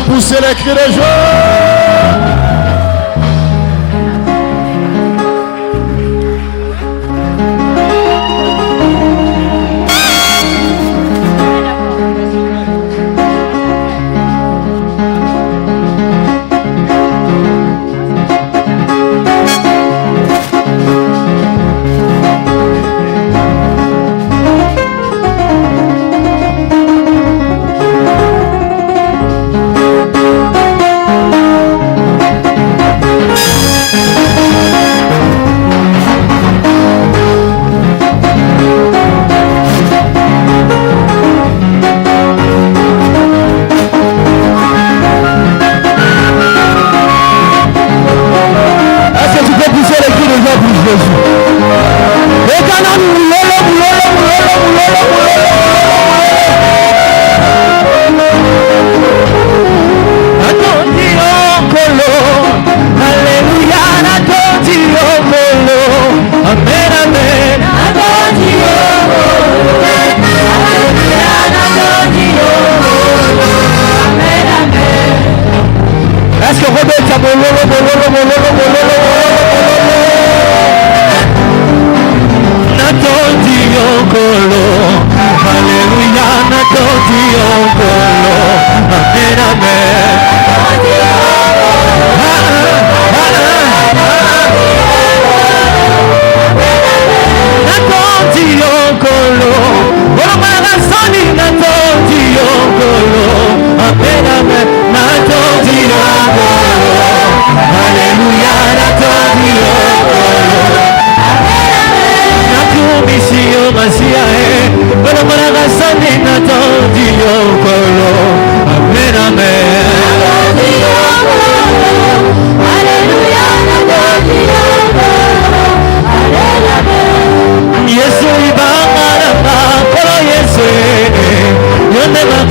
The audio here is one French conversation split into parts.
pousser les cris de joie.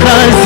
Tambola,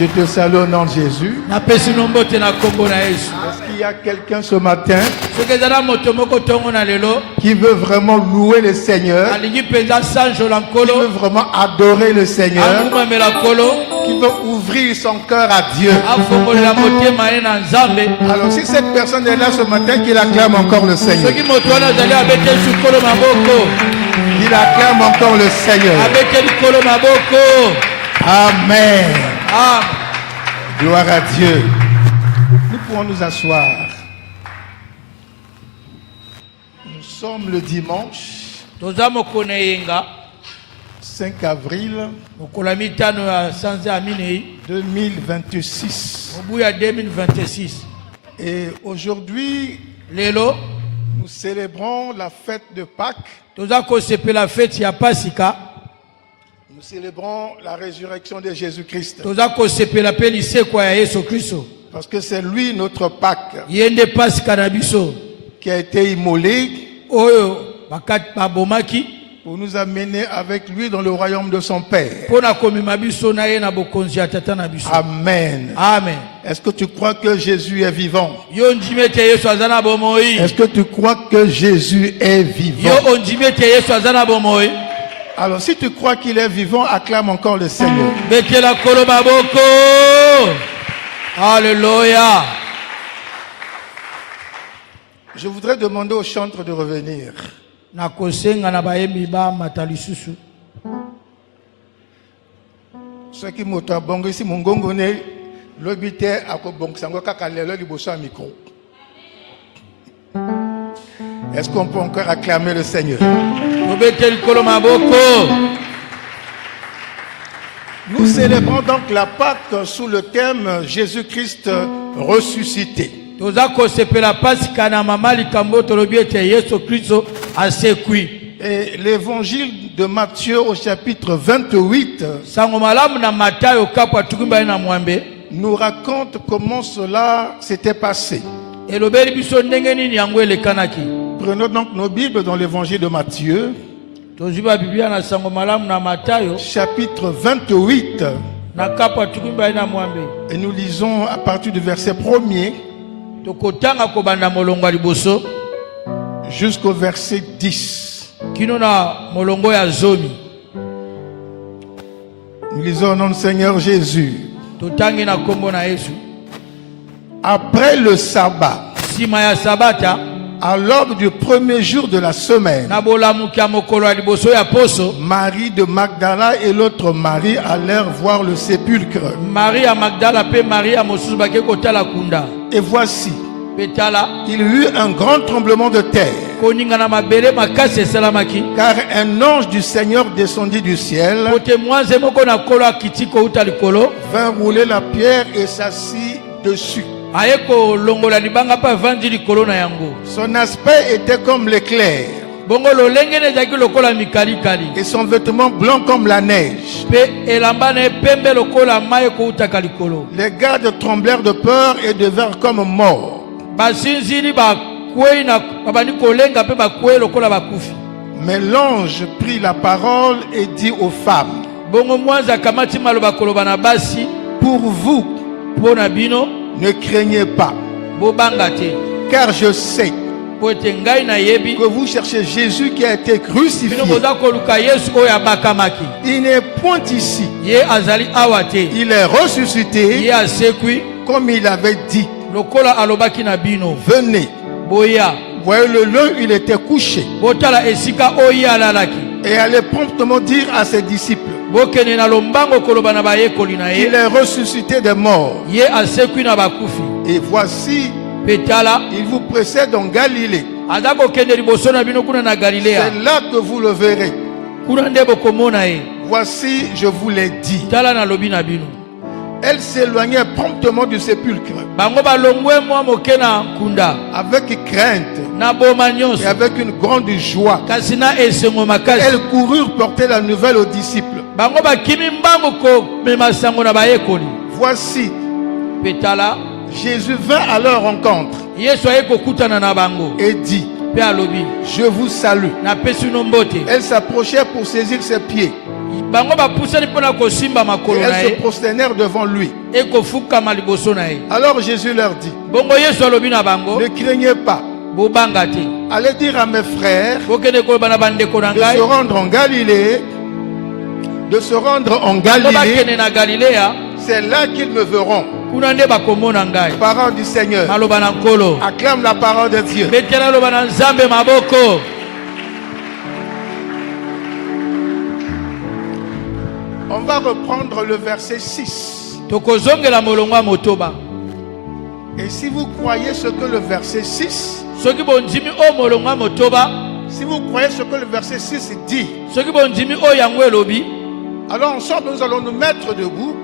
Je te salue au nom de Jésus. Est-ce qu'il y a quelqu'un ce matin qui veut vraiment louer le Seigneur, qui veut vraiment adorer le Seigneur, qui veut ouvrir son cœur à Dieu? Alors si cette personne est là ce matin, qu'il acclame encore le Seigneur. Il acclame encore le Seigneur. Amen. Gloire à Dieu. Nous pouvons nous asseoir. Nous sommes le dimanche 5 avril 2026. Et aujourd'hui, nous célébrons la fête de Pâques. Nous célébrons la résurrection de Jésus-Christ. Parce que c'est lui notre Pâques qui a été immolé pour nous amener avec lui dans le royaume de son Père. Amen. Amen. Est-ce que tu crois que Jésus est vivant? Est-ce que tu crois que Jésus est vivant? Alors si tu crois qu'il est vivant, acclame encore le Seigneur. Alléluia. Je voudrais demander au chanteur de revenir. Ceux qui m'ont bon ici mon gongone l'obité à Kobongsango kakalelo liboso à micro. Est-ce qu'on peut encore acclamer le Seigneur? Nous célébrons donc la Pâque sous le thème Jésus-Christ ressuscité. Et l'évangile de Matthieu au chapitre 28 nous raconte comment cela s'était passé. Prenons donc nos Bibles dans l'évangile de Matthieu, chapitre 28, et nous lisons à partir du verset 1er jusqu'au verset 10. Nous lisons au nom du Seigneur Jésus. Après le sabbat, à l'aube du premier jour de la semaine, Marie de Magdala et l'autre Marie allèrent voir le sépulcre. Et voici, il y eut un grand tremblement de terre, car un ange du Seigneur descendit du ciel, vint rouler la pierre et s'assit dessus. Son aspect était comme l'éclair, et son vêtement blanc comme la neige. Les gardes tremblèrent de peur et devinrent comme morts. Mais l'ange prit la parole et dit aux femmes, pour vous, ne craignez pas, car je sais que vous cherchez Jésus qui a été crucifié. Il n'est point ici. Il est ressuscité comme il avait dit. Venez. Voyez le lieu où il était couché. Et allez promptement dire à ses disciples qu'il est ressuscité des morts. Et voici, il vous précède en Galilée. C'est là que vous le verrez. Voici, je vous l'ai dit. Elle s'éloignait promptement du sépulcre avec crainte et avec une grande joie. Elles coururent porter la nouvelle aux disciples. Voici, Jésus vint à leur rencontre et dit, je vous salue. Elle s'approchait pour saisir ses pieds. Et elles se prosternèrent devant lui. Alors Jésus leur dit, ne craignez pas. Allez dire à mes frères de se rendre en Galilée. C'est là qu'ils me verront. Parole du Seigneur. Acclame la parole de Dieu. On va reprendre le verset 6. Et si vous croyez ce que le verset 6, si vous croyez ce que le verset 6 dit, alors ensemble nous allons nous mettre debout.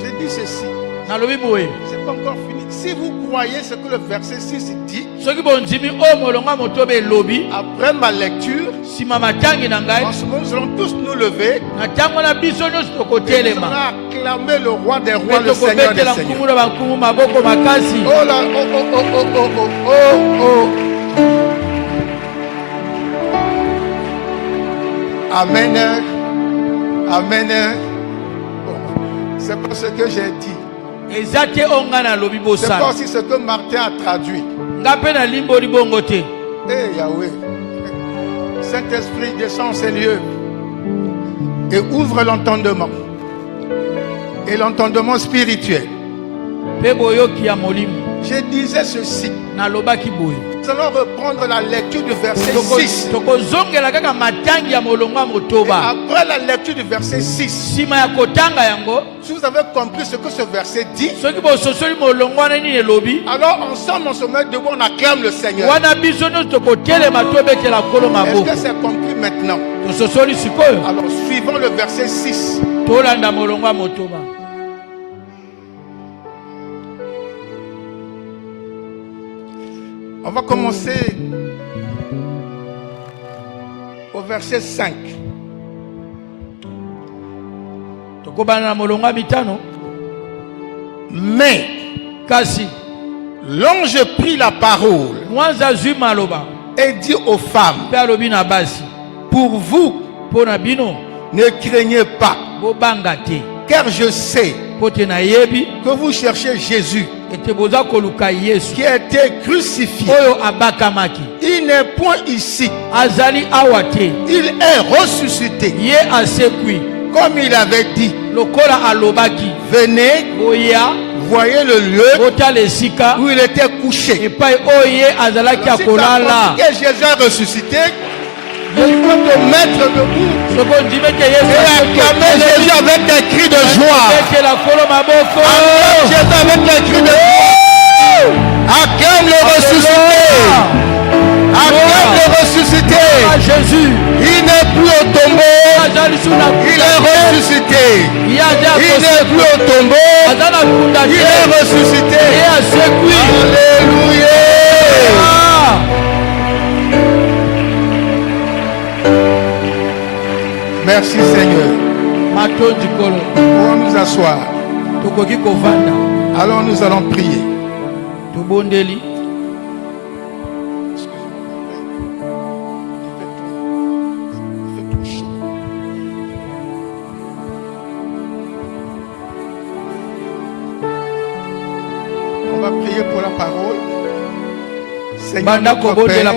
J'ai dit ceci. C'est pas encore fini. Si vous croyez ce que le verset 6 dit, après ma lecture, en ce moment nous allons tous nous lever et nous allons acclamer le roi des rois, le Seigneur des seigneurs. Oh là, oh. Amen. Amen. C'est pas ce que j'ai dit. C'est pas aussi ce que Martin a traduit. Eh Yahweh, Saint-Esprit descend en ces lieux et ouvre l'entendement. Et l'entendement spirituel. Je disais ceci. Nous allons reprendre la lecture du verset 6. Et après la lecture du verset 6, si vous avez compris ce que ce verset dit, alors ensemble on se met debout, on acclame le Seigneur. Est-ce que c'est compris maintenant? Alors suivons le verset 6. On va commencer au verset 5. Mais l'ange prit la parole et dit aux femmes, pour vous, ne craignez pas, car je sais que vous cherchez Jésus qui a été crucifié. Il n'est point ici. Il est ressuscité comme il avait dit. Venez, voyez le lieu où il était couché. Et Jésus a ressuscité. Il faut te mettre debout et acclamer Jésus avec des cris de joie. Acclame Jésus avec des cris de joie. Acclame le ressuscité. Acclame le ressuscité. Il n'est plus au tombeau. Il est ressuscité. Il n'est plus au tombeau. Il est ressuscité. Alléluia. Merci Seigneur. Pour nous asseoir. Alors nous allons prier. prier pour la parole. Seigneur notre Père,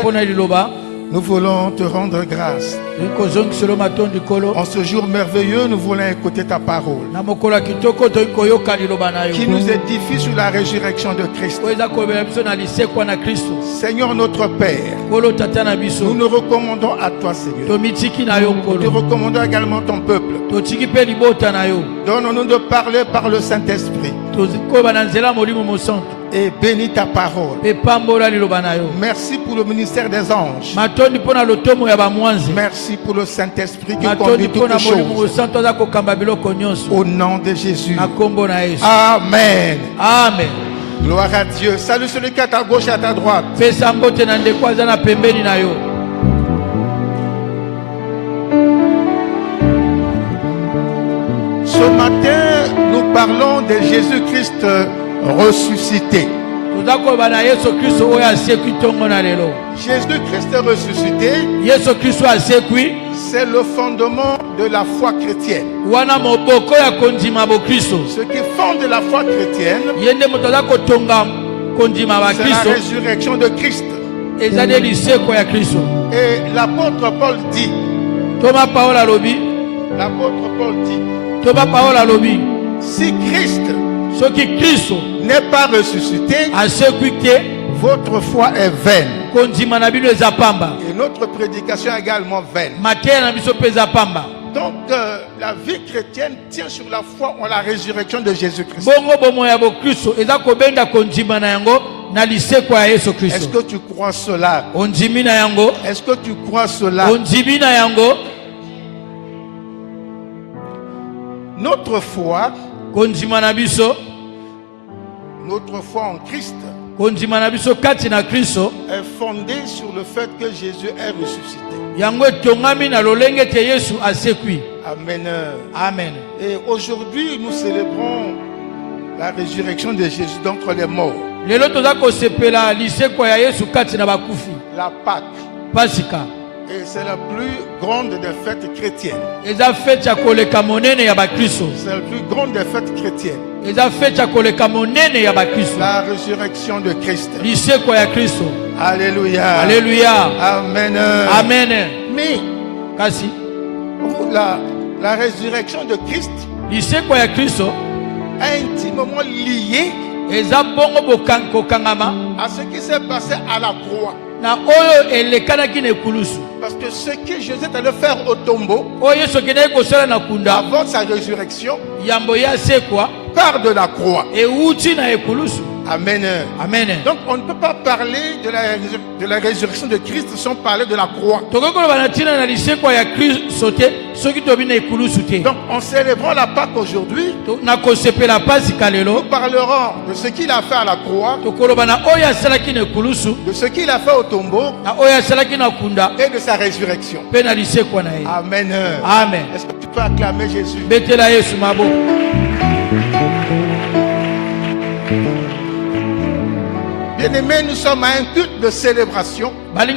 nous voulons te rendre grâce. En ce jour merveilleux, nous voulons écouter ta parole qui nous édifie sur la résurrection de Christ. Seigneur notre Père, nous nous recommandons à toi, Seigneur. Nous te recommandons également ton peuple. Donne-nous de parler par le Saint-Esprit. Et bénis ta parole. Merci pour le ministère des anges. Merci pour le Saint-Esprit qui conduit toutes les choses. Au nom de Jésus. Amen. Amen. Gloire à Dieu. Salut celui qui est à ta gauche et à ta droite. Ce matin, nous parlons de Jésus-Christ ressuscité. Jésus-Christ ressuscité, c'est le fondement de la foi chrétienne. Ce qui fonde la foi chrétienne, c'est la résurrection de Christ. Et l'apôtre Paul dit, si Christ n'est pas ressuscité, votre foi est vaine. Et notre prédication est également vaine. Donc la vie chrétienne tient sur la foi en la résurrection de Jésus-Christ. Est-ce que tu crois cela? Est-ce que tu crois cela? Notre foi en Christ est fondée sur le fait que Jésus est ressuscité. Amen. Amen. Et aujourd'hui, nous célébrons la résurrection de Jésus d'entre les morts. La Pâque. Et c'est la plus grande des fêtes chrétiennes. C'est la plus grande des fêtes chrétiennes. La résurrection de Christ. Alléluia. Alléluia. Amen. Amen. Mais la résurrection de Christ est intimement liée à ce qui s'est passé à la croix. Parce que ce que Jésus allait faire au tombeau avant sa résurrection part de la croix. Amen. Amen. Donc on ne peut pas parler de la résurrection de Christ sans parler de la croix. Donc en célébrant la Pâque aujourd'hui, nous parlerons de ce qu'il a fait à la croix, de ce qu'il a fait au tombeau et de sa résurrection. Amen. Amen. Est-ce que tu peux acclamer Jésus? Bien-aimés, nous sommes à un culte de célébration. C'est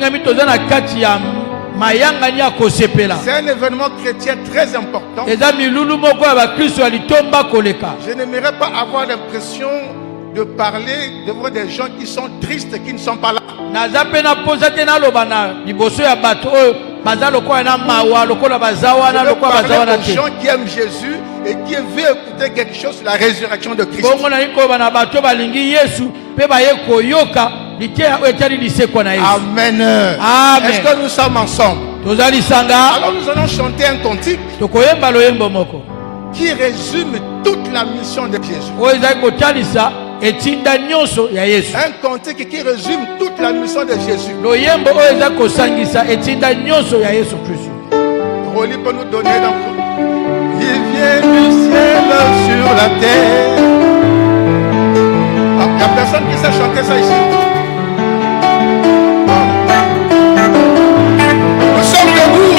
un événement chrétien très important. Je n'aimerais pas avoir l'impression de parler devant des gens qui sont tristes, qui ne sont pas là. Des gens qui aiment Jésus et qui veulent écouter quelque chose sur la résurrection de Christ. Amen. Amen. Est-ce que nous sommes ensemble? Alors nous allons chanter un cantique qui résume toute la mission de Jésus. Un cantique qui résume toute la mission de Jésus. Rolly peut nous donner donc. Il vient du ciel sur la terre. Il n'y a personne qui sait chanter ça ici. Nous sommes debout.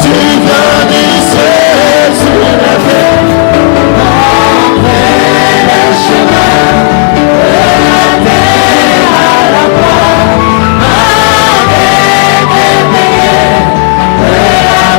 Tu viens du ciel sur la terre. Avec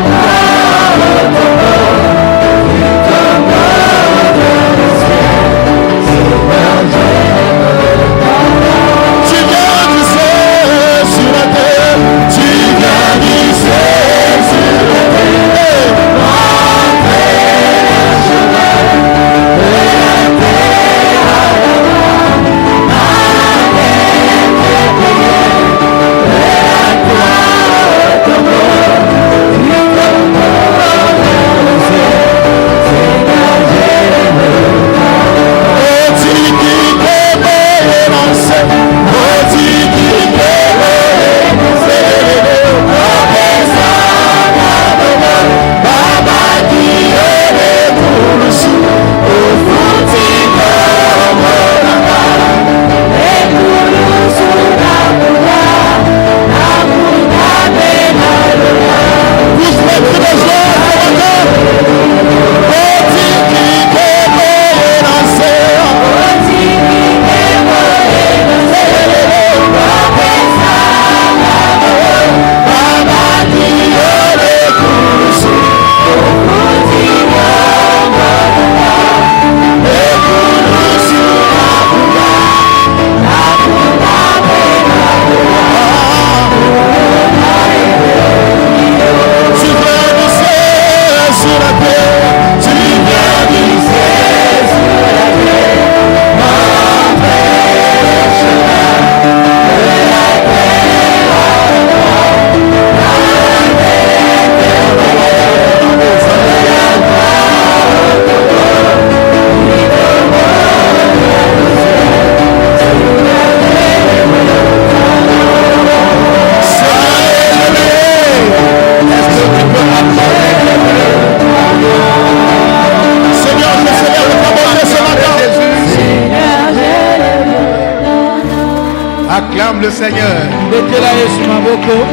Acclame le Seigneur.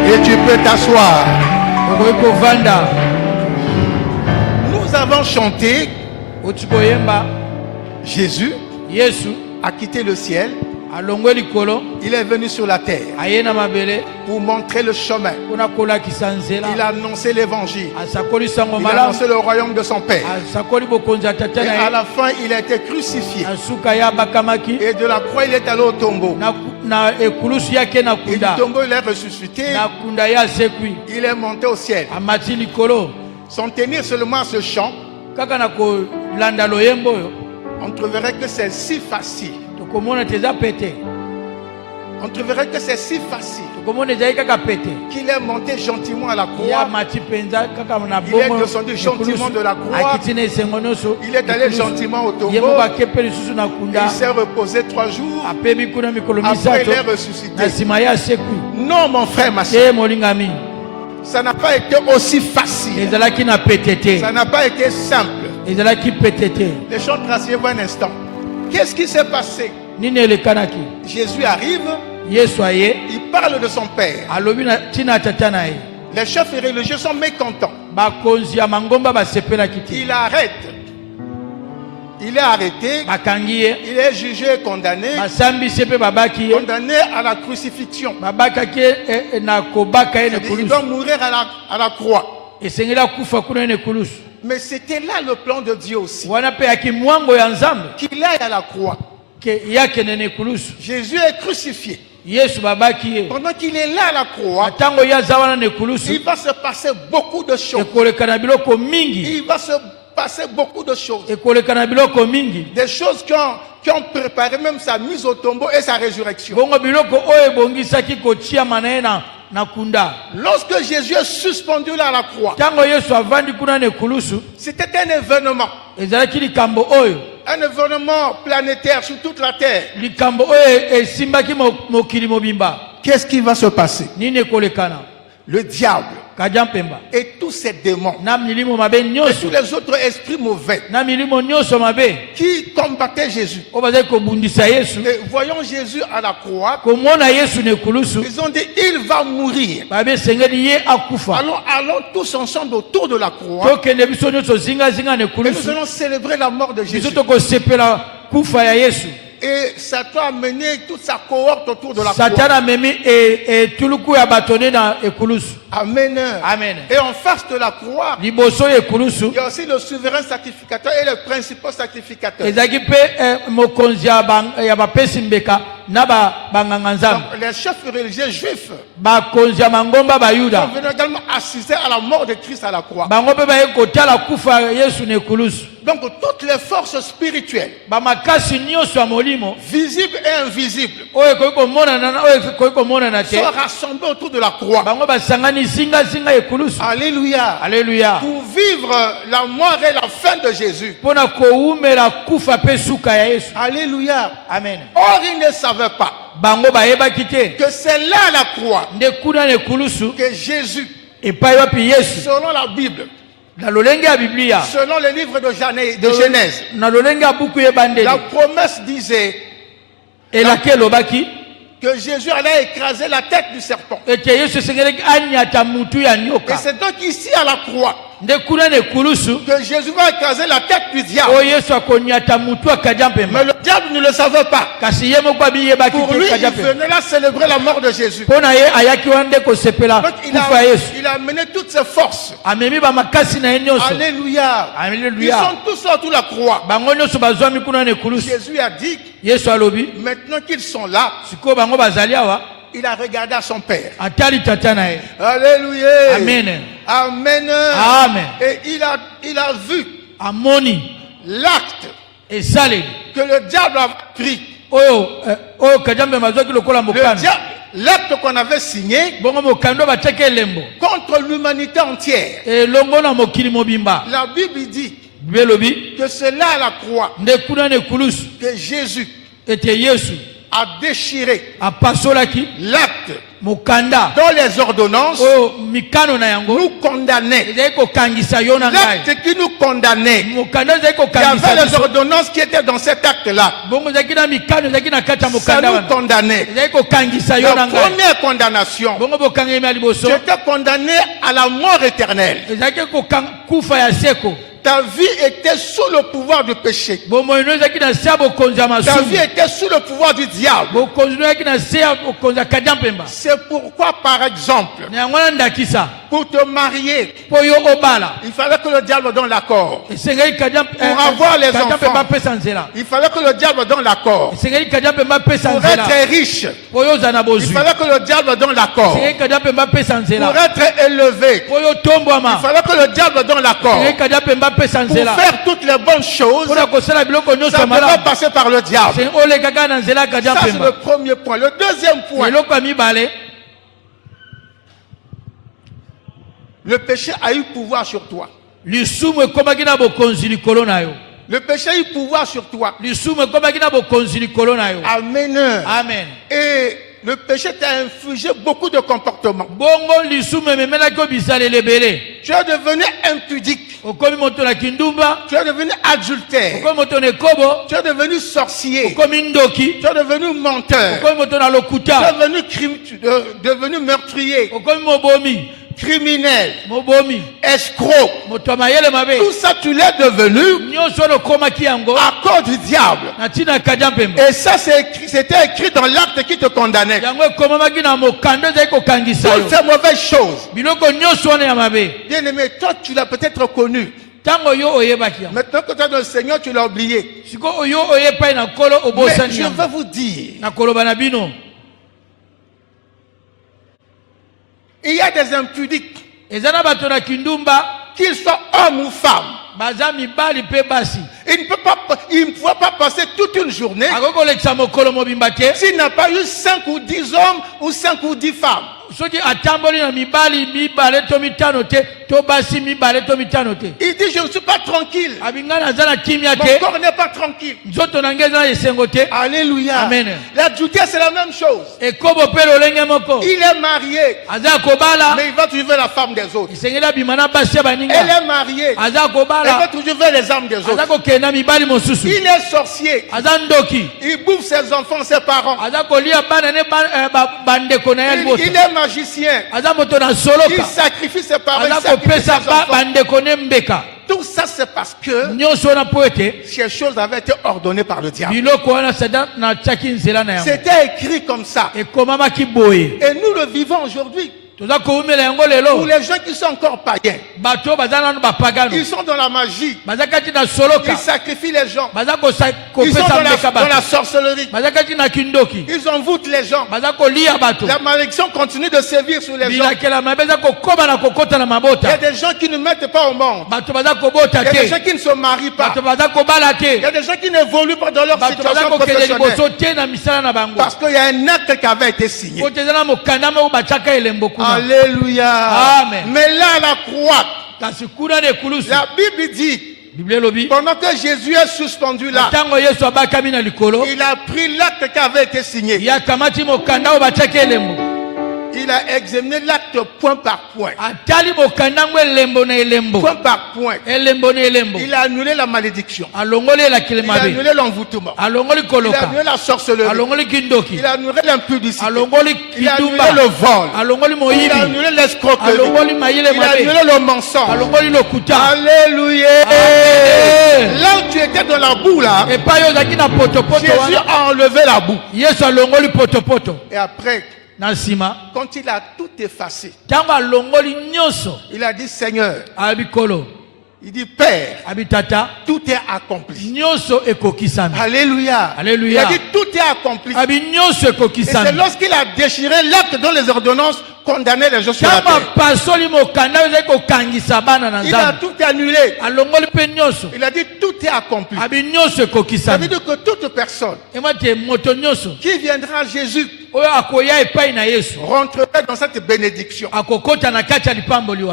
Et tu peux t'asseoir. Nous avons chanté. Jésus a quitté le ciel. Il est venu sur la terre pour montrer le chemin. Il a annoncé l'évangile. Il a annoncé le royaume de son Père. Et à la fin, il a été crucifié. Et de la croix, il est allé au tombeau. Et du tombeau, il est ressuscité. Il est monté au ciel. Sans tenir seulement à ce chant, on trouverait que c'est si facile. On trouverait que c'est si facile qu'il est monté gentiment à la croix. Il est descendu gentiment de la croix. Il est allé gentiment au tombeau. Il s'est reposé 3 jours. Après, il est ressuscité. Non, mon frère, ma soeur. Ça n'a pas été aussi facile. Ça n'a pas été simple. Les choses, rasseyez-vous un instant. Qu'est-ce qui s'est passé? Jésus arrive. Il parle de son Père. Les chefs religieux sont mécontents. Il arrête. Il est arrêté. Il est jugé et condamné. Condamné à la crucifixion. Il doit mourir à la croix. Mais c'était là le plan de Dieu aussi. Qu'il aille à la croix. Jésus est crucifié. Pendant qu'il est là à la croix, il va se passer beaucoup de choses. Il va se passer beaucoup de choses. Des choses qui ont préparé même sa mise au tombeau et sa résurrection. Lorsque Jésus est suspendu là à la croix, c'était un événement. Un événement planétaire sur toute la terre. Qu'est-ce qui va se passer? Le diable et tous ces démons et tous les autres esprits mauvais qui combattaient Jésus. Et voyant Jésus à la croix, ils ont dit il va mourir. Alors allons tous ensemble autour de la croix et nous allons célébrer la mort de Jésus. Et Satan a mené toute sa cohorte autour de la croix. Amen. Amen. Et en face de la croix, il y a aussi le souverain sacrificateur et le principal sacrificateur. Donc, les chefs religieux juifs sont venus également assister à la mort de Christ à la croix. Donc toutes les forces spirituelles, visibles et invisibles, sont rassemblées autour de la croix. Alléluia. Alléluia. Pour vivre la mort et la fin de Jésus. Alléluia. Amen. Or ils ne savaient pas que c'est là à la croix que Jésus, selon la Bible, selon le livre de Genèse, la promesse disait que Jésus allait écraser la tête du serpent. Et c'est donc ici à la croix que Jésus va écraser la tête du diable. Mais le diable ne le savait pas. Pour lui, il venait là célébrer la mort de Jésus. Donc il a amené toutes ses forces. Alléluia. Ils sont tous autour de la croix. Jésus a dit, maintenant qu'ils sont là, il a regardé à son Père. Alléluia. Amen. Amen. Amen. Et il a vu l'acte que le diable a pris. L'acte qu'on avait signé contre l'humanité entière. La Bible dit que c'est là à la croix que Jésus a déchiré l'acte dans les ordonnances nous condamnait. L'acte qui nous condamnait, il y avait les ordonnances qui étaient dans cet acte-là. Ça nous condamnait. La première condamnation, j'étais condamné à la mort éternelle. Ta vie était sous le pouvoir du péché. Ta vie était sous le pouvoir du diable. C'est pourquoi, par exemple, pour te marier, il fallait que le diable donne l'accord. Pour avoir les enfants, il fallait que le diable donne l'accord. Pour être riche, il fallait que le diable donne l'accord. Pour être élevé, il fallait que le diable donne l'accord. Pour faire toutes les bonnes choses, ça devrait passer par le diable. Ça, c'est le premier point. Le deuxième point, le péché a eu pouvoir sur toi. Le péché a eu pouvoir sur toi. Amen. Amen. Et le péché t'a infligé beaucoup de comportements. Tu es devenu impudique. Tu es devenu adultère. Tu es devenu sorcier. Tu es devenu menteur. Tu es devenu meurtrier. Criminel, escroc, tout ça tu l'es devenu à cause du diable. Et ça c'était écrit dans l'acte qui te condamnait. Toutes ces mauvaises choses. Bien aimé, toi tu l'as peut-être connu. Maintenant que tu es dans le Seigneur, tu l'as oublié. Mais je veux vous dire, il y a des impudiques, qu'ils soient hommes ou femmes. Il ne peut pas passer toute une journée s'il n'a pas eu 5 ou 10 hommes ou 5 ou 10 femmes. Il dit, je ne suis pas tranquille. Mon corps n'est pas tranquille. Alléluia. Amen. L'adultère, c'est la même chose. Il est marié, mais il va toujours vers la femme des autres. Elle est mariée, elle va toujours vers les âmes des autres. Il est sorcier, il bouffe ses enfants, ses parents. Il est magicien, il sacrifie ses parents, il sacrifie ses enfants. Tout ça c'est parce que ces choses avaient été ordonnées par le diable. C'était écrit comme ça. Et nous le vivons aujourd'hui. Pour les gens qui sont encore païens, ils sont dans la magie, ils sacrifient les gens, ils sont dans la sorcellerie, ils envoûtent les gens. La malédiction continue de sévir sur les gens. Il y a des gens qui ne mettent pas au monde, il y a des gens qui ne se marient pas, il y a des gens qui n'évoluent pas dans leur situation professionnelle parce qu'il y a un acte qui avait été signé. Alléluia. Amen. Mais là, à la croix, la Bible dit, pendant que Jésus est suspendu là, il a pris l'acte qui avait été signé. Il a examiné l'acte point par point. Point par point. Il a annulé la malédiction. Il a annulé l'envoûtement. Il a annulé la sorcellerie. Il a annulé l'impudicité. Il a annulé le vol. Il a annulé l'escroquerie. Il a annulé le mensonge. Alléluia. Là où tu étais dans la boue là, Jésus a enlevé la boue. Et après, quand il a tout effacé, il a dit Seigneur, il dit Père, tout est accompli. Alléluia. Il a dit tout est accompli. Et c'est lorsqu'il a déchiré l'acte dans les ordonnances condamnaient les gens sur la terre. Il a tout annulé. Il a dit tout est accompli. Ça veut dire que toute personne qui viendra à Jésus rentrerait dans cette bénédiction.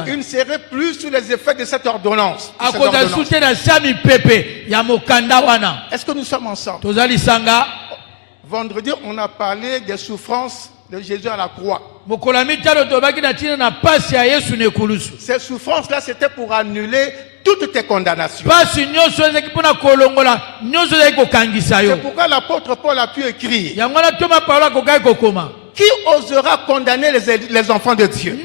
Il ne serait plus sous les effets de cette ordonnance. Est-ce que nous sommes ensemble? Vendredi, on a parlé des souffrances de Jésus à la croix. Ces souffrances-là, c'était pour annuler toutes tes condamnations. C'est pourquoi l'apôtre Paul a pu écrire: qui osera condamner les enfants de Dieu?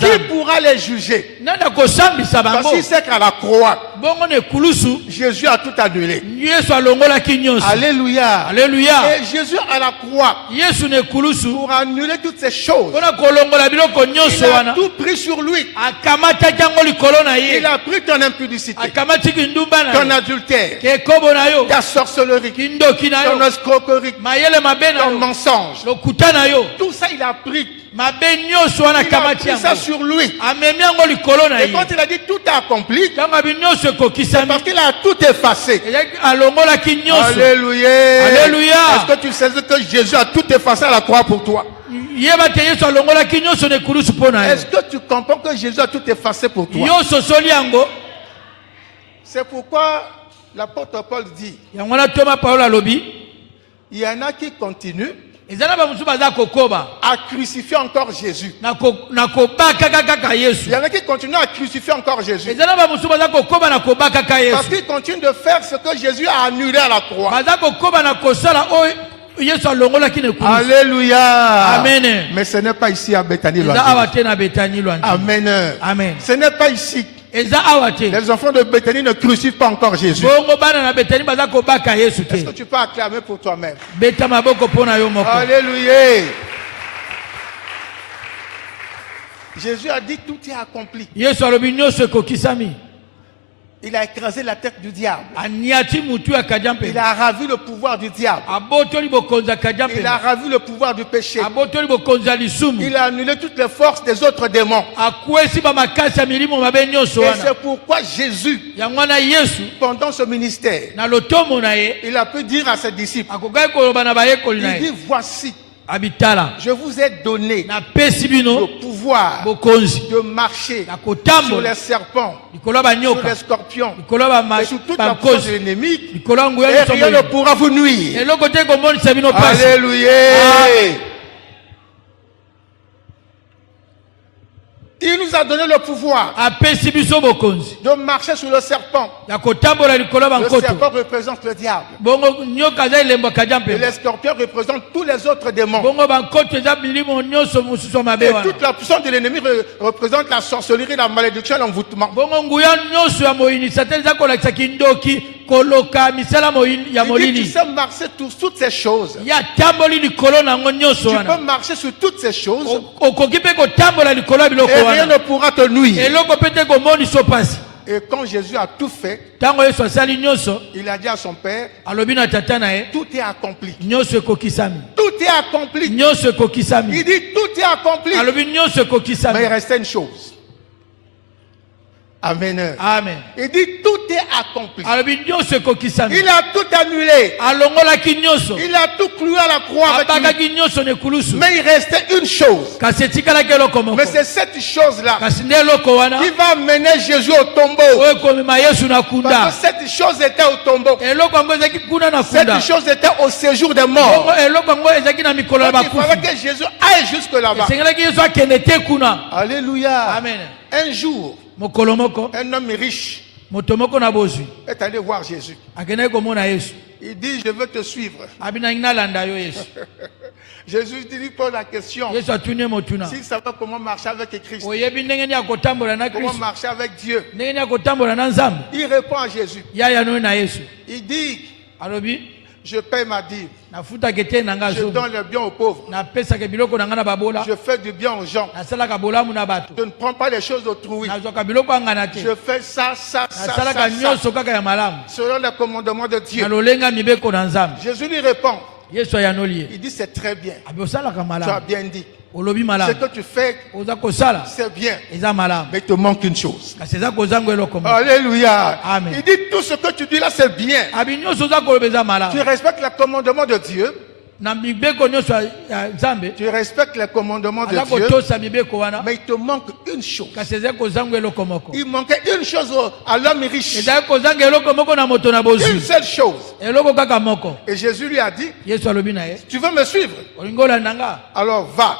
Qui pourra les juger? Parce qu'il sait qu'à la croix, Jésus a tout annulé. Alléluia. Alléluia. Et Jésus à la croix, pour annuler toutes ces choses, il a tout pris sur lui. Il a pris ton impudicité, ton adultère, ta sorcellerie, ton escroquerie, ton mensonge. Tout ça, il a pris. Il a pris ça sur lui. Et quand il a dit tout est accompli, c'est parce qu'il a tout effacé. Alléluia. Alléluia. Est-ce que tu sais que Jésus a tout effacé à la croix pour toi? Est-ce que tu comprends que Jésus a tout effacé pour toi? C'est pourquoi l'apôtre Paul dit: il y en a qui continuent à crucifier encore Jésus. Il y en a qui continuent à crucifier encore Jésus. Parce qu'ils continuent de faire ce que Jésus a annulé à la croix. Alléluia. Amen. Mais ce n'est pas ici à Bethany. Amen. Amen. Ce n'est pas ici. Les enfants de Bethany ne crucifient pas encore Jésus. Est-ce que tu peux acclamer pour toi-même? Alléluia. Jésus a dit tout est accompli. Il a écrasé la tête du diable. Il a ravi le pouvoir du diable. Il a ravi le pouvoir du péché. Il a annulé toutes les forces des autres démons. Et c'est pourquoi Jésus, pendant ce ministère, il a pu dire à ses disciples, il dit: voici, je vous ai donné le pouvoir de marcher sur les serpents, sur les scorpions et sur toute la puissance de l'ennemi, et rien ne pourra vous nuire. Alléluia. Il nous a donné le pouvoir de marcher sur le serpent. Le serpent représente le diable. Et les scorpions représentent tous les autres démons. Et toute la puissance de l'ennemi représente la sorcellerie, la malédiction, l'envoûtement. Il dit: tu sais marcher sur toutes ces choses. Tu peux marcher sur toutes ces choses. Et rien ne pourra te nuire. Et quand Jésus a tout fait, il a dit à son Père: tout est accompli. Tout est accompli. Il dit: tout est accompli. Mais il restait une chose. Amen. Amen. Il dit: tout est accompli. Il a tout annulé. Il a tout cloué à la croix avec lui. Mais il restait une chose. Mais c'est cette chose-là qui va mener Jésus au tombeau. Parce que cette chose était au tombeau. Cette chose était au séjour des morts. Donc, il fallait que Jésus aille jusque là-bas. Alléluia. Amen. Un jour, un homme riche est allé voir Jésus. Il dit: je veux te suivre. Jésus lui pose la question s'il savait comment marcher avec Christ, comment marcher avec Dieu. Il répond à Jésus. Il dit: je paie ma dîme, je donne le bien aux pauvres, je fais du bien aux gens, je ne prends pas les choses d'autrui, je fais ça, selon le commandement de Dieu. Jésus lui répond. Il dit: c'est très bien, tu as bien dit. Ce que tu fais, c'est bien, mais il te manque une chose. Alléluia. Amen. Il dit: tout ce que tu dis là, c'est bien. Tu respectes le commandement de Dieu, Tu respectes les commandements de Dieu, mais il te manque une chose. Il manquait une chose à l'homme riche. Une seule chose. Et Jésus lui a dit, tu veux me suivre? Alors va.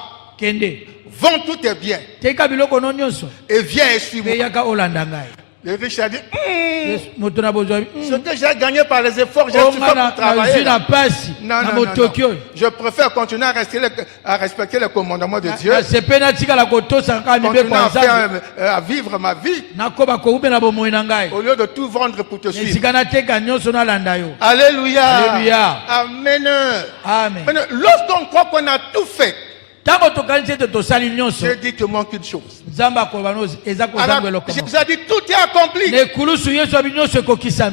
Vends tous tes biens. Et viens et suis-moi. Le riche a dit, ce que j'ai gagné par les efforts, j'ai tout fait pour travailler. Non. Je préfère continuer à respecter les commandements de Dieu. Continuer à vivre ma vie. Au lieu de tout vendre pour te suivre. Alléluia. Amen. Lorsqu'on croit qu'on a tout fait, je dis qu'il manque une chose. Alors, Jésus a dit tout est accompli.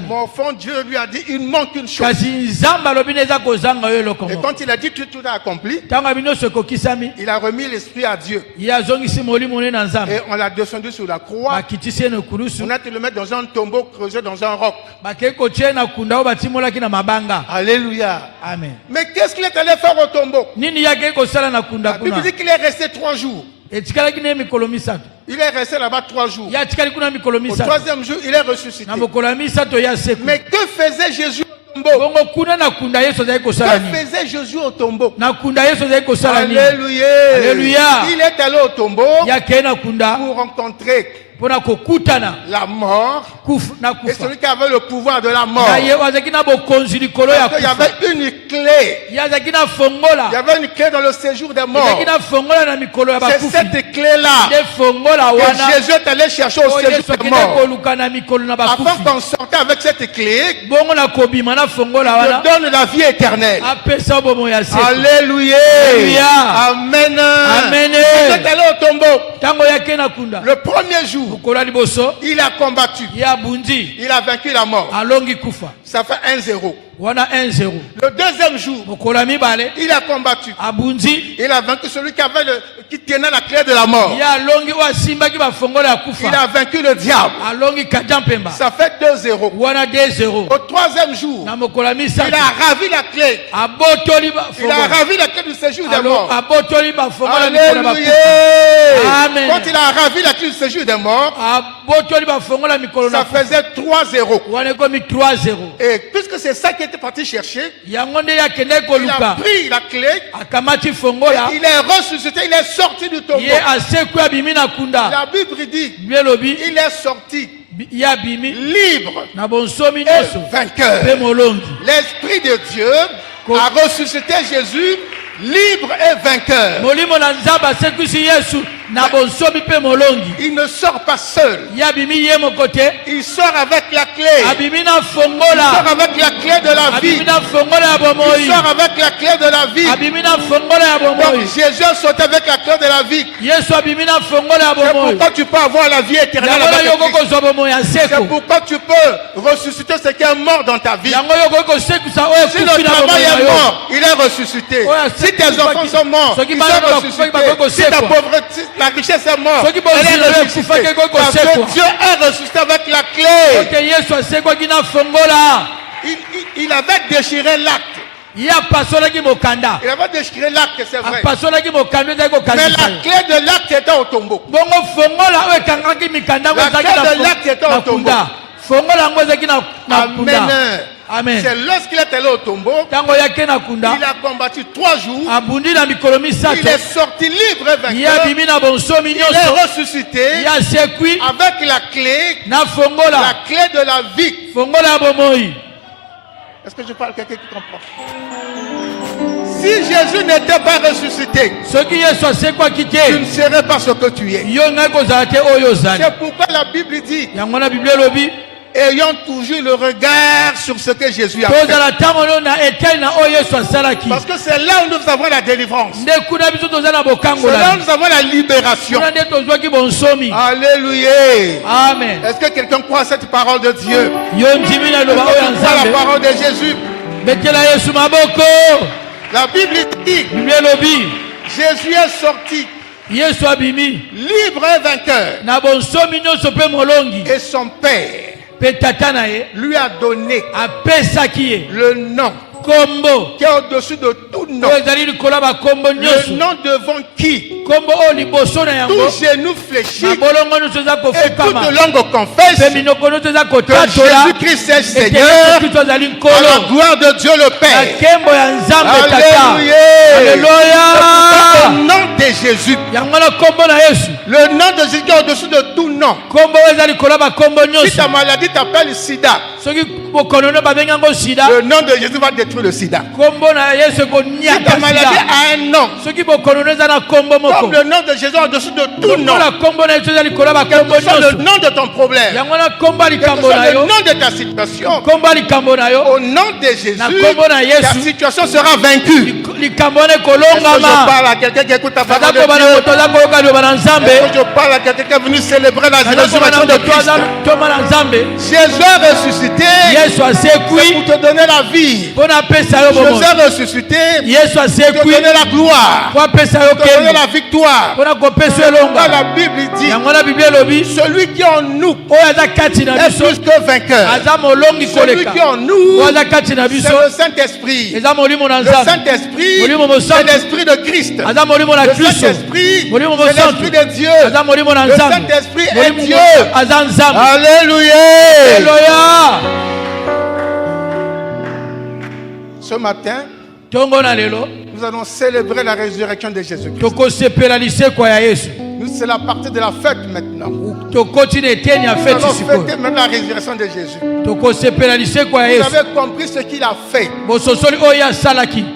Mon enfant, Dieu lui a dit il manque une chose. Et quand il a dit tout est accompli, il a remis l'esprit à Dieu. Et on l'a descendu sur la croix. On a te le mettre dans un tombeau creusé dans un roc. Alléluia. Amen. Mais qu'est-ce qu'il est allé faire au tombeau? La Bible dit qu'il est resté 3 jours. Il est resté là-bas 3 jours. Au troisième jour, il est ressuscité. Mais que faisait Jésus au tombeau? Que faisait Jésus au tombeau? Alléluia. Il est allé au tombeau pour rencontrer la mort et celui qui avait le pouvoir de la mort. Il y avait une clé. Il y avait une clé dans le séjour des morts. C'est cette clé-là que Jésus est allé chercher au séjour des morts. Afin qu'on sorte avec cette clé, te donne la vie éternelle. Alléluia. Amen. Il est allé au tombeau. Le premier jour, il a combattu. Il a vaincu la mort. Ça fait 1-0. Le deuxième jour, il a combattu. Il a vaincu celui qui tenait la clé de la mort. Il a vaincu le diable. Ça fait 2-0. Au troisième jour, il a ravi la clé. Il a ravi la clé du séjour des morts. Alléluia. Quand il a ravi la clé du séjour des morts, ça faisait 3-0. Et puisque c'est ça qui était parti chercher, il a pris la clé, il est ressuscité, il est sorti du tombeau. La Bible dit, il est sorti libre et vainqueur. L'Esprit de Dieu a ressuscité Jésus libre et vainqueur. Il ne sort pas seul. Il sort avec la clé. Il sort avec la clé de la vie. Il sort avec la clé de la vie. Donc Jésus sort avec la clé de la vie. C'est pourquoi tu peux avoir la vie éternelle avec Christ. C'est pourquoi tu peux ressusciter ce qui est mort dans ta vie. Si le travail est mort, il est ressuscité. Si tes enfants sont morts, ils sont ressuscités. Si ta pauvreté, la richesse est morte, elle est ressuscitée. Parce que Dieu est ressuscité avec la clé. Il avait déchiré l'acte. Il avait déchiré l'acte, c'est vrai. Mais la clé de l'acte était au tombeau. La clé de l'acte était au tombeau. Amen. Amen. C'est lorsqu'il est allé au tombeau, il a combattu 3 jours, il est sorti libre et vainqueur, il est ressuscité avec la clé de la vie. Est-ce que je parle à quelqu'un qui comprend? Si Jésus n'était pas ressuscité, tu ne serais pas ce que tu es. C'est pourquoi la Bible dit, ayant toujours le regard sur ce que Jésus a fait. Parce que c'est là où nous avons la délivrance. C'est là où nous avons la libération. Alléluia. Amen. Est-ce que quelqu'un croit à cette parole de Dieu? Croit la parole de Jésus? La Bible dit, Jésus est sorti libre et vainqueur. Et son Père lui a donné le nom qui est au-dessus de tout nom. Le nom devant qui tout genou fléchit et toute langue confesse que Jésus-Christ est Seigneur, à la gloire de Dieu le Père. Alléluia. Le nom de Jésus, le nom de Jésus est au-dessus de tout nom. Si ta maladie t'appelle Sida, le nom de Jésus va détruire le sida. Si ta maladie a un nom, comme le nom de Jésus est au-dessus de tout nom, quel que soit le nom de ton problème, quel que soit le nom de ta situation, au nom de Jésus, ta situation sera vaincue. Est-ce que je parle à quelqu'un qui écoute ta parole de Dieu? Est-ce que je parle à quelqu'un qui est venu célébrer la résurrection de Christ? Jésus a ressuscité pour te donner la vie. Jésus a ressuscité pour te donner la gloire, pour te donner la victoire. La Bible dit, celui qui est en nous est plus que vainqueur. Celui qui est en nous, c'est le Saint-Esprit. Le Saint-Esprit, c'est l'Esprit de Christ. Le Saint-Esprit, c'est l'Esprit de Dieu. Le Saint-Esprit est Dieu. Alléluia. Ce matin, nous allons célébrer la résurrection de Jésus-Christ. Nous, c'est la partie de la fête maintenant. Nous allons fêter maintenant la résurrection de Jésus. Vous avez compris ce qu'il a fait.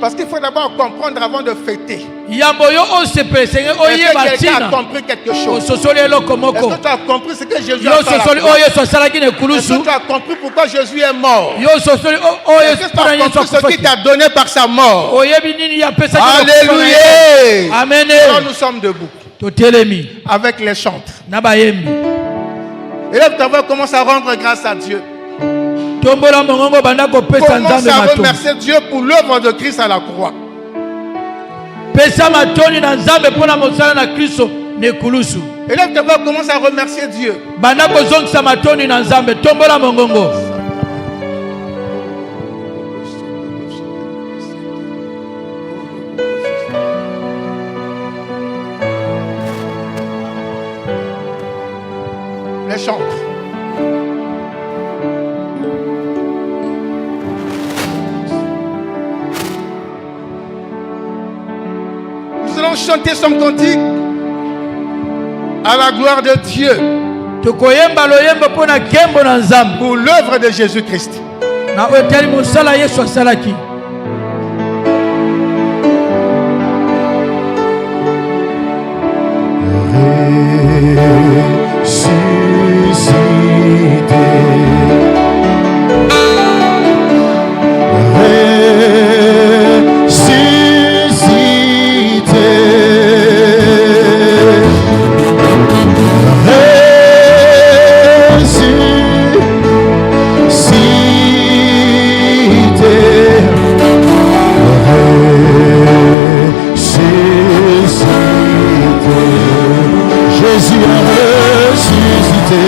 Parce qu'il faut d'abord comprendre avant de fêter. Est-ce que quelqu'un a compris quelque chose? Est-ce que tu as compris ce que Jésus a fait? Est-ce que tu as compris pourquoi Jésus est mort? Est-ce que tu as compris ce qu'il t'a donné par sa mort? Alléluia. Amen. Alors nous sommes debout avec les chantres. Et là, tu vas commencer à rendre grâce à Dieu. Commence à remercier Dieu pour l'œuvre de Christ à la croix. Et là, tu vas commencer à remercier Dieu. Les chantres. Nous allons chanter son cantique à la gloire de Dieu pour l'œuvre de Jésus-Christ. Jésus a ressuscité.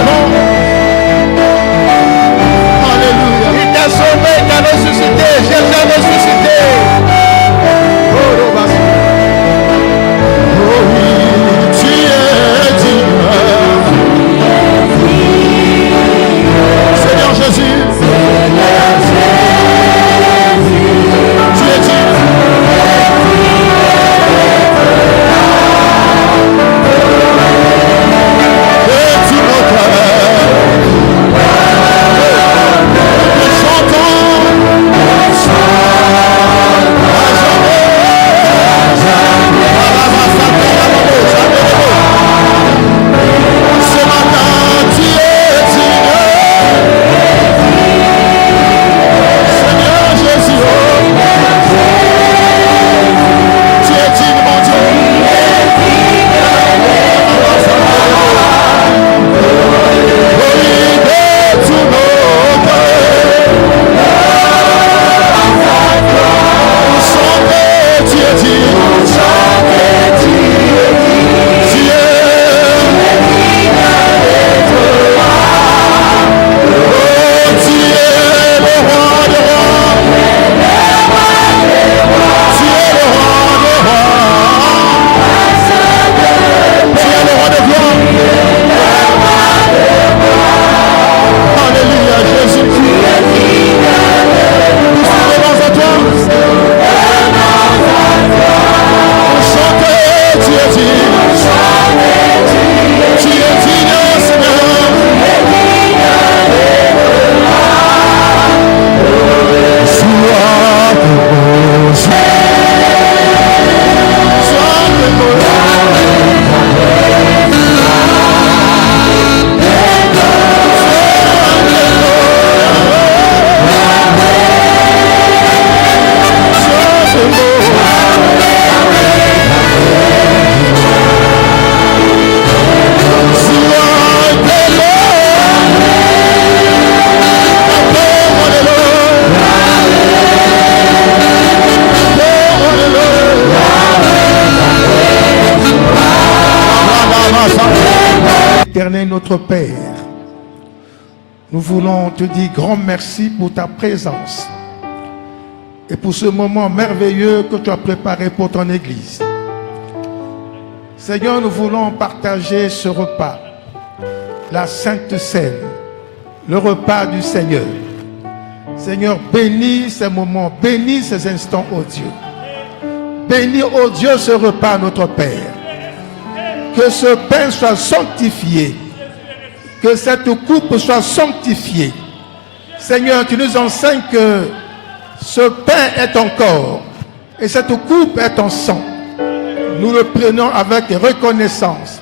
élevons. Alléluia. Il t'a sauvé, il t'a ressuscité. Jésus a ressuscité. Oh oui, tu es digne. Seigneur Jésus. Tu es digne. Éternel notre Père, nous voulons te dire grand merci pour ta présence et pour ce moment merveilleux que tu as préparé pour ton Église. Seigneur, nous voulons partager ce repas, la Sainte Seine, le repas du Seigneur. Seigneur, bénis ces moments, bénis ces instants, ô Dieu. Bénis, ô Dieu, ce repas, notre Père. Que ce pain soit sanctifié. Que cette coupe soit sanctifiée. Seigneur, tu nous enseignes que ce pain est ton corps et cette coupe est ton sang. Nous le prenons avec reconnaissance,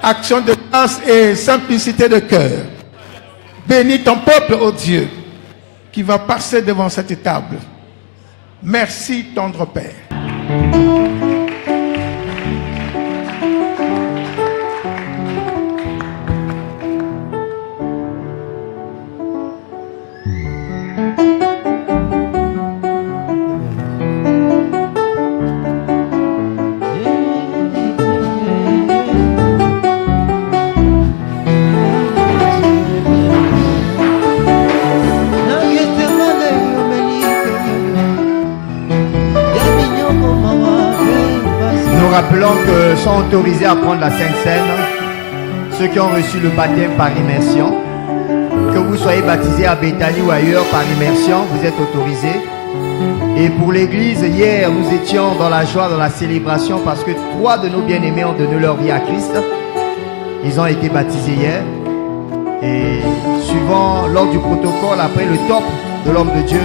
action de grâce et simplicité de cœur. Bénis ton peuple, ô Dieu, qui va passer devant cette table. Merci, tendre Père. Rappelons que sont autorisés à prendre la Sainte Seine ceux qui ont reçu le baptême par immersion. Que vous soyez baptisés à Béthanie ou ailleurs par immersion, vous êtes autorisés. Et pour l'église, hier, nous étions dans la joie, dans la célébration parce que 3 de nos bien-aimés ont donné leur vie à Christ. Ils ont été baptisés hier. Et suivant lors du protocole, après le top de l'homme de Dieu,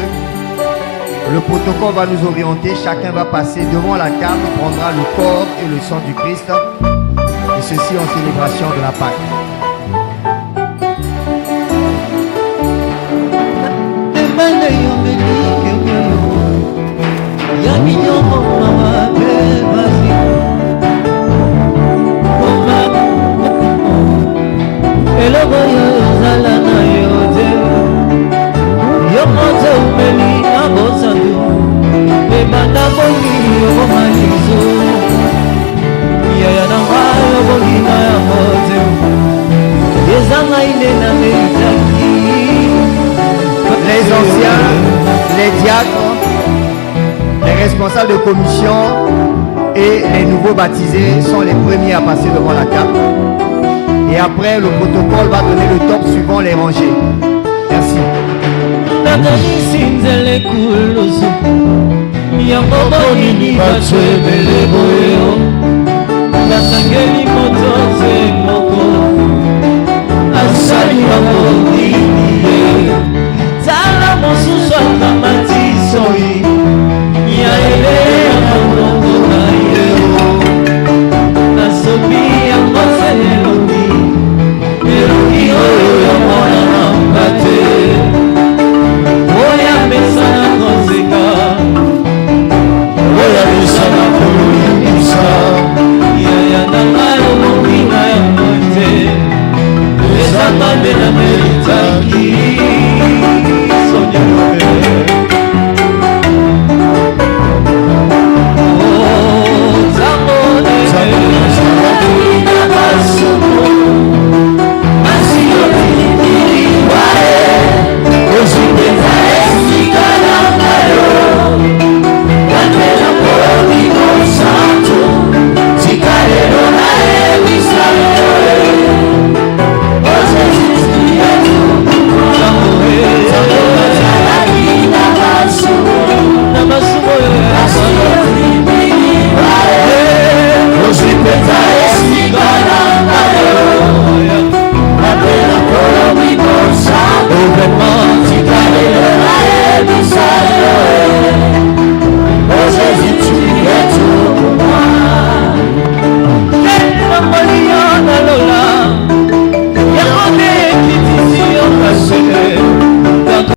le protocole va nous orienter, chacun va passer devant la table, prendra le corps et le sang du Christ, et ceci en célébration de la Pâque. Zanga Les anciens, les diacres, les responsables de commission et les nouveaux baptisés sont les premiers à passer devant la table. Et après, le protocole va donner le top suivant les rangées. Merci. Asali